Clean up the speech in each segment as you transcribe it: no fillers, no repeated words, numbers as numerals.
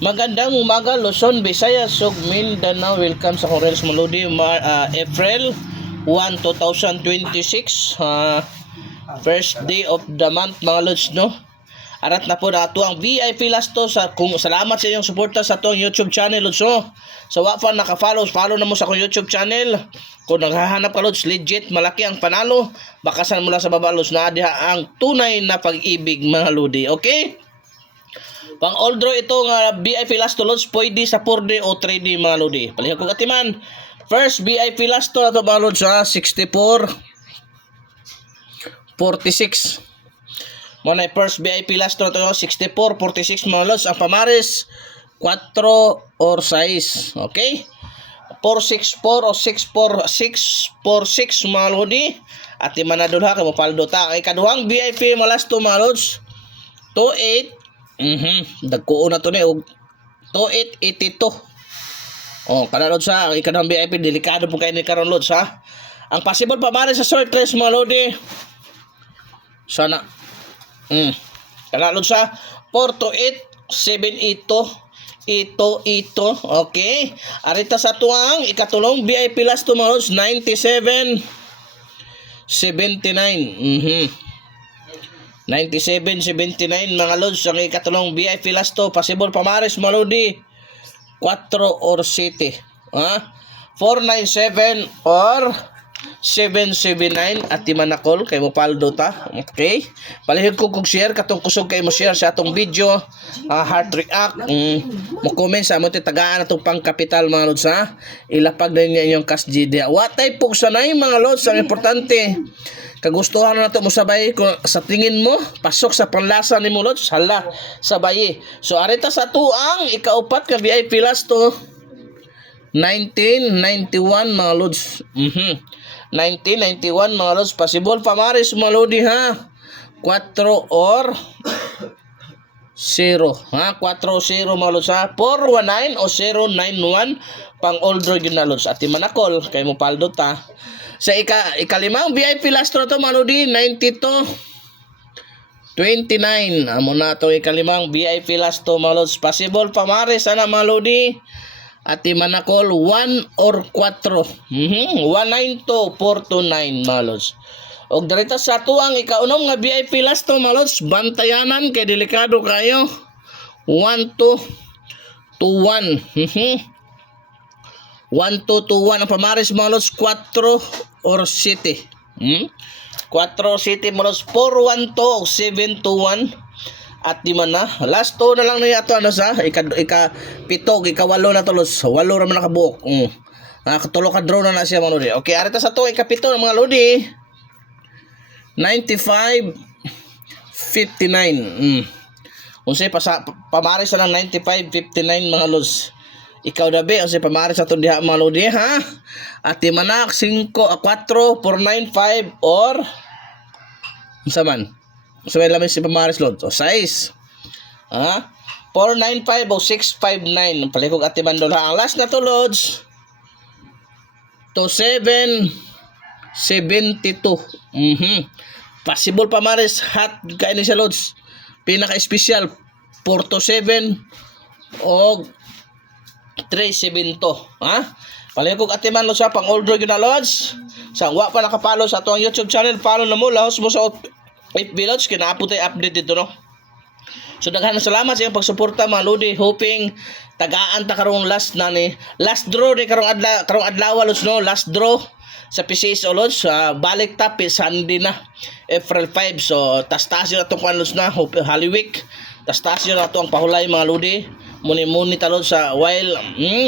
Magandang umaga, Luzon, Visayas, Sug, Mindanao. Welcome sa Corrales Maludi, April 1, 2026. First day of the month, mga Lods, no? Arat na po na ito ang VIP last to. Salamat sa inyong suporta sa itong YouTube channel, Lods, no? So, wak pa naka-follow na mo sa akong YouTube channel. Kung naghahanap ka, Lods, legit, malaki ang panalo. Bakasan mo lang sa baba, Lods, na adiha ang tunay na pag-ibig, mga Lodi. Okay? Pang all draw ito nga VIP last to, Lods, pwede sa 4D o 3D, mga Lodi. Palihag ko katiman. First VIP last to na ito, mga Lods, 64 46. Muna first VIP last to na ito, 64 46, mga Lods. Ang pamaris 4 or 6. Okay? 464 o 646, mga Lodi. At di manadul ha, kay mapaldo ta. Ay kaduhang VIP malas to, mga Lods, 28. Dagkuo na to ni og 2882. Oh, kada Lods ha, ang ikadang VIP delikado po kay ni karon, Lods ha. Ang possible pa mare sa short race, mga Lodi. Sana. Kada Lods ha, 42872 ito. Okay. Arita sa tuang ikatulong VIP last to, mga Lods, 9779. 9779, mga Lods, ang ikatulong VIP last to. Possible pamares, mga Lodi, 4 or 7. 497 or 779 at timanakol kay mo paldo ta. Okay? Palihig ko kung share katong kusog kay mo share sa atong video, heart react, mo comment sa mo tagaan atong pangkapital, mga Lods ha. Ilapag na niya inyong cash GD. Watay pug sanay, mga Lods, ang importante. Kagustuhan na nato mo sabay kung sa tingin mo pasok sa panlasa ni mo, Lods, hala sabay. So arita sa tuang ikaupat ka VIP last to 1991, mga Lods. 1991, mga Lods. Possible pamaris, mga Lodi ha. 4 or 0 ha. 4 o 0, mga Lods ha. 419 o 091 pang all draw yun na, Lods. At manakol kay mo paldo ta. Sa ikalimang VIP last to, mga Lodi, 9229. Amo na to ikalimang VIP last to, mga Lods. Possible pamaris sana, mga Lodi. At manakol 1 or 4. 192429, mga Lods. Og darita sa tuang ikaunom nga VIP last to, mga Lods, bantayanan kay delikado kayo. 1 to 1. 1 to 1 ang pamaris, mga Lods, 4 or 7. 4 or 7, mga Lods. 412 o 721. At di man na. Last 2 na lang niya ito. Ano sa? Ika-pitog, ika-8 na to, Lods. 8 raman nakabuok. Nakatulo ka draw na siya, mga Lodi. Okay, arita sa to, ika-pito ng mga Lodi. 9559. Unsay pamaris na lang 9559, mga Lods. Ikaw dabi, unsay pamaris sa to diha, mga Lodi ha. At di man na 4 495 or unsa man? So may lamin si pamaris, Lods, o 6. 495 o 659. Palikog at timandol ha. Ang last na to, Lods, to 772. Possible pamaris hot kain ni siya, Lods. Pinaka-special 4 to 7 o 372. Palikog at timan, Lods, pang all draw yun na, Lods. Sa wa pa nakapalo sa atong YouTube channel, follow na mo, lahos mo sa FB, Lods, kinaputay update dito, no? So daghan salamat sa iyong pagsuporta, mga Lodi. Hoping tagaan ta karong last draw di karong adlaw, Lods, no? Last draw sa PCSO, Lods. Balik ta Sunday na, April 5. So tas-tas yun atong kwan, Lods, na Holy Week. Tas-tas yun atong pahulay, mga Lodi. Muni-muni ta, Lods, sa while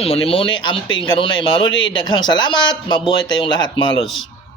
muni-muni amping kanunay, mga Lodi. Daghang salamat, mabuhay tayong lahat, mga Lods.